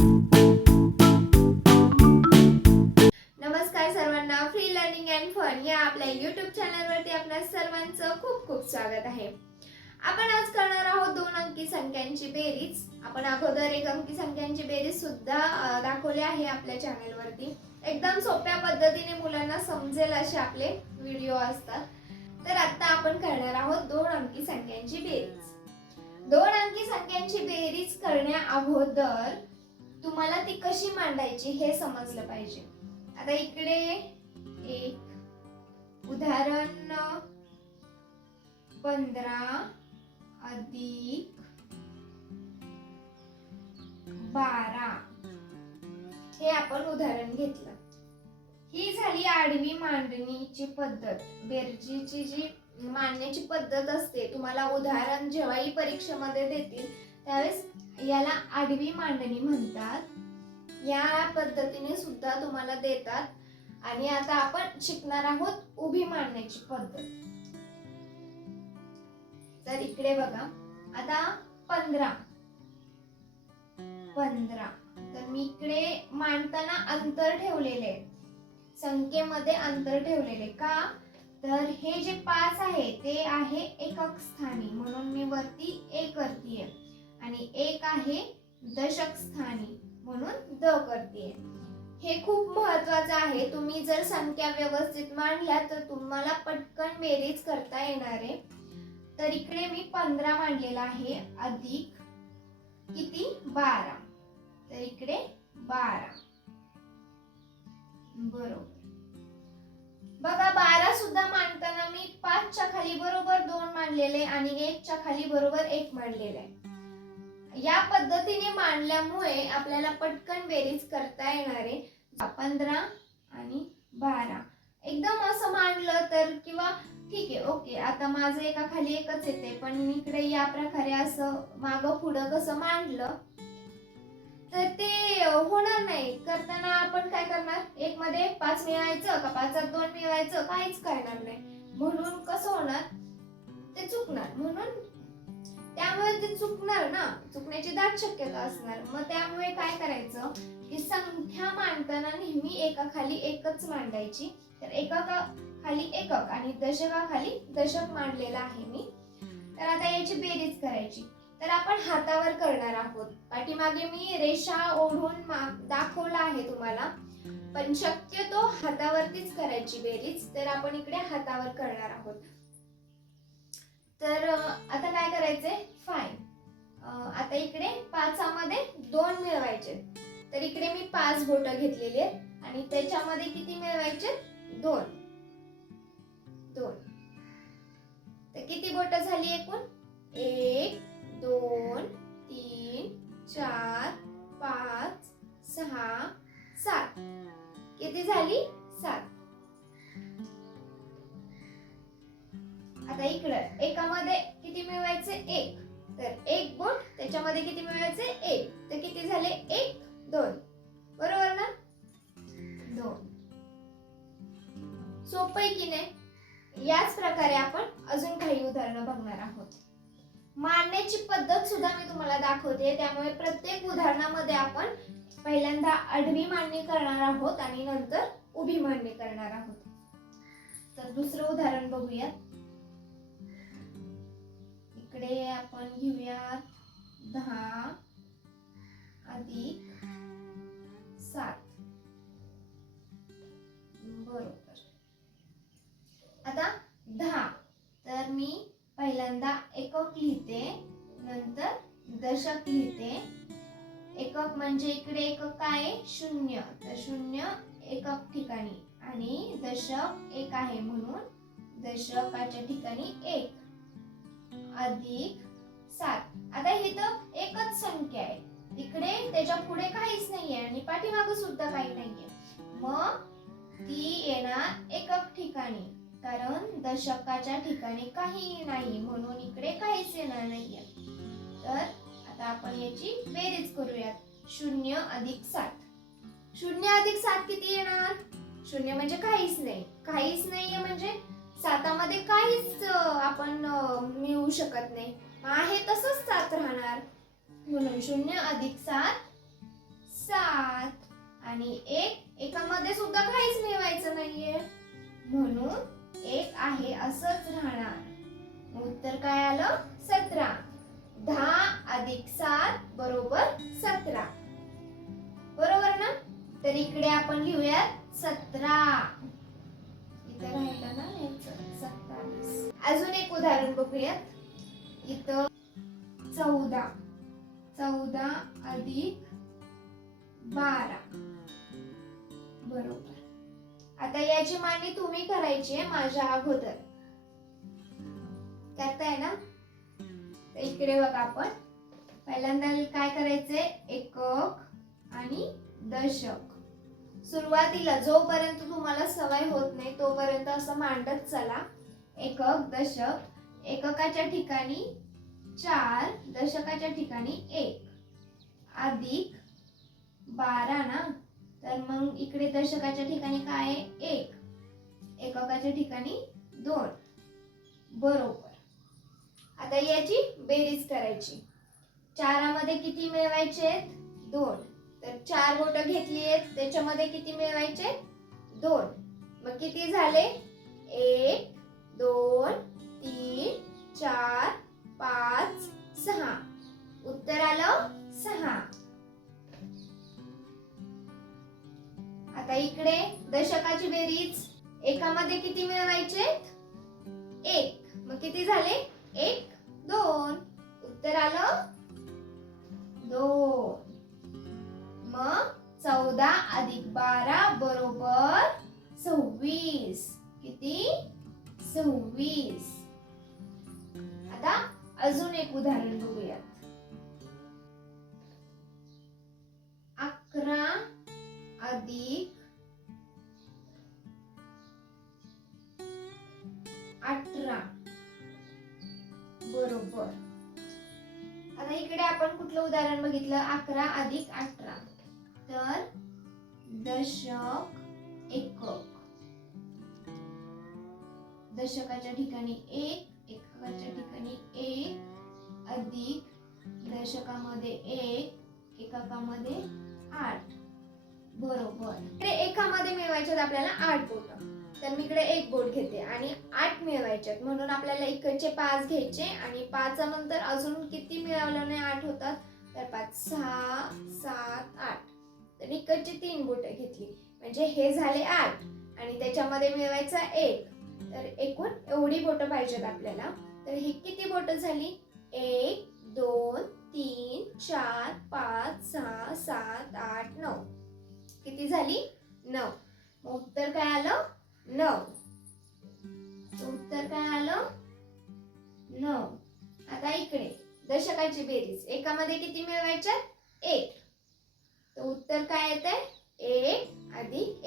नमस्कार सर्वांना free learning and fun या आपल्या युट्यूब चॅनलवरती आपल्या सर्वांचं खूप खूप स्वागत आहे. आपण आज करणार आहोत दोन अंकी संख्यांची बेरीज. आपण अगोदर एक अंकी संख्यांची बेरीज सुद्धा दाखवली आहे आपल्या चॅनलवरती एकदम सोप्या पद्धतीने मुलांना समजेल असे आपले व्हिडिओ असतात. तर आता आपण करणार आहोत दोन अंकी संख्यांची बेरीज. दोन अंकी संख्यांची बेरीज करण्या अगोदर तुम्हाला ती कशी मांडायची हे समजलं पाहिजे. आता इकडे एक उदाहरण पंधरा अधिक बारा. हे आपण उदाहरण घेतलं. ही झाली आडवी मांडणीची पद्धत. बेरजीची जी मांडण्याची पद्धत असते तुम्हाला उदाहरण जेव्हाही परीक्षेमध्ये देतील त्यावेळेस याला आडवी मांडणी म्हणतात. या पद्धतीने सुद्धा तुम्हाला देतात. आणि आता आपण शिकणार आहोत उभी मांडण्याची पद्धत. तर इकडे बघा. आता पंधरा. पंधरा. तर मी इकडे मांडताना अंतर ठेवलेले आहे. संख्येमध्ये अंतर ठेवलेले का? तर हे जे पाच आहे ते आहे एकक स्थानी. म्हणून मी वरती एक करतीये आणि एक आहे दशक स्थानी म्हणून द करते. हे खूप महत्वाचं आहे. तुम्ही जर संख्या व्यवस्थित मांडल्या तर तुम्हाला पटकन बेरीज करता येणार आहे. तर इकडे मी पंधरा मांडलेला आहे. अधिक किती? बारा. तर इकडे बारा. बरोबर. बघा बारा सुद्धा मांडताना मी पाचच्या खाली बरोबर दोन मांडलेले आणि एकच्या खाली बरोबर एक मांडलेले आहे. या पद्धतीने मांडल्यामुळे आपल्याला पटकन बेरीज करता येणार आहे. पंधरा आणि बारा. एकदम असं मांडलं तर किंवा ठीक आहे ओके. आता माझं एका खाली एकच येते पण मी इकडे या प्रकारे असं मागं पुढं कसं मांडलं तर ते होणार नाही. करताना आपण काय करणार? एक मध्ये पाच मिळवायचं का पाचात दोन मिळवायचं? काहीच करणार नाही. म्हणून कसं होणार? ते चुकणार. म्हणून त्यामुळे ते चुकणार ना. चुकण्याची दाट शक्यता असणार. मग त्यामुळे काय करायचं की संख्या मांडताना नेहमी एका खाली एकच मांडायची. तर एका खाली एकक आणि दशकाखाली दशक मांडलेला आहे मी. तर आता याची बेरीज करायची. तर आपण हातावर करणार आहोत. पाठीमागे मी रेषा ओढून दाखवला आहे तुम्हाला. पण शक्यतो हातावरतीच करायची बेरीज. तर आपण इकडे हातावर करणार आहोत. तर आता काय करायचंय? फाईन आता इकडे पाचामध्ये दोन मिळवायचे. तर इकडे मी पाच बोट घेतलेली आहेत आणि त्याच्यामध्ये किती मिळवायचे? दोन. दोन. तर किती बोट झाली एकूण? एक याच्यामध्ये किती मिळवायचे? एक. तर किती झाले? एक दोन. बरोबर ना? दोन. सोपं आहे की नाही? याच प्रकारे आपण अजून काही उदाहरणं बघणार आहोत. मांडण्याची पद्धत सुद्धा मी तुम्हाला दाखवते. त्यामुळे प्रत्येक उदाहरणामध्ये आपण पहिल्यांदा आडवी मांडणी करणार आहोत आणि नंतर उभी मांडणी करणार आहोत. तर दुसरं उदाहरण बघूयात. इकडे आपण घेऊयात. दहा अधिक सात. बरोबर. आता दहा. तर मी पहिल्यांदा एकक लिहिते नंतर दशक लिहिते. एकक म्हणजे इकडे एकक काय? आहे? शून्य. तर शून्य एकक ठिकाणी आणि दशक एक आहे म्हणून दशकाच्या ठिकाणी एक. अधिक सात आता ही तर एकच संख्या आहे. इकडे त्याच्या पुढे काहीच नाहीये आणि पाठीमाग सुद्धा काही नाहीये. मग ती येणार एकक ठिकाणी. कारण दशकाच्या ठिकाणी काही नाही म्हणून इकडे काहीच येणार नाहीये. तर आता आपण याची बेरीज करूयात. शून्य अधिक सात. शून्य अधिक सात किती येणार? शून्य म्हणजे काहीच नाही. काहीच नाहीये म्हणजे सातामध्ये काहीच आपण मिळवू शकत नाही. आहे तसंच सात राहणार. म्हणून शून्य अधिक सात सात. आणि एक एकामध्ये सुद्धा काहीच मिळवायचं नाहीये. म्हणून एक आहे असंच राहणार. उत्तर काय आलं? सतरा. दहा अधिक सात बरोबर सतरा. बरोबर ना? तर इकडे आपण लिहूयात सतरा. इथं राहिलं ना सत्तावीस. अजून एक उदाहरण बघूयात. इथं चौदा. चौदा अधिक बारा. बरोबर. आता याची मांडणी तुम्ही करायची आहे माझ्या अगोदर. करताय ना? तर इकडे बघा आपण. पहिल्यांदा काय करायचंय? एकक आणि दशक. सुरुवातीला जोपर्यंत तुम्हाला सवय होत नाही तोपर्यंत असं मांडत चला. एकक दशक एककाच्या ठिकाणी चार दशकाच्या ठिकाणी एक. अधिक बारा ना? तर मग इकडे दशकाच्या ठिकाणी काय आहे? एक. एककाच्या ठिकाणी दोन. बरोबर. आता याची बेरीज करायची. चारामध्ये किती मिळवायचे दोन. तर चार बोट घेतली आहेत. त्याच्यामध्ये किती मिळवायचे दोन. मग किती झाले? एक दोन चार पाच सहा. उत्तर आलं सहा. आता इकडे दशकाची बेरीज. एकामध्ये किती मिळवायचे? एक. मग किती झाले? एक दोन. उत्तर आलं दोन. मग चौदा अधिक बारा बरोबर सव्वीस. किती? सव्वीस. अजून एक उदाहरण बघूयात. अकरा अधिक अठरा. बरोबर. आता इकडे आपण कुठलं उदाहरण बघितलं? अकरा अधिक अठरा. तर दशक एकक. दशकाच्या ठिकाणी एक एककाच्या ठिकाणी एक अधिक दशकामध्ये एक एककामध्ये आठ. बरोबर. एकामध्ये मिळवायच्यात आपल्याला आठ बोट. तर मी इकडे एक बोट घेते आणि आठ मिळवायच्यात म्हणून आपल्याला इकडचे पाच घ्यायचे आणि पाच नंतर अजून किती मिळवल्याने आठ होतात? तर पाच सहा सात आठ. तर इकडची तीन बोट घेतली. म्हणजे हे झाले आठ आणि त्याच्यामध्ये मिळवायचा एक. तर एकूण एवढी बोटं पाहिजेत आपल्याला. तर ही किती बोट झाली? एक दोन तीन चार पाच सहा सात आठ नऊ. किती झाली? नऊ. मग उत्तर काय आलं? नऊ. उत्तर काय आलं? नऊ. आता इकडे. दशकाची बेरीज. एकामध्ये किती मिळवायच्या एक. तर उत्तर काय येत आहे एक अधिक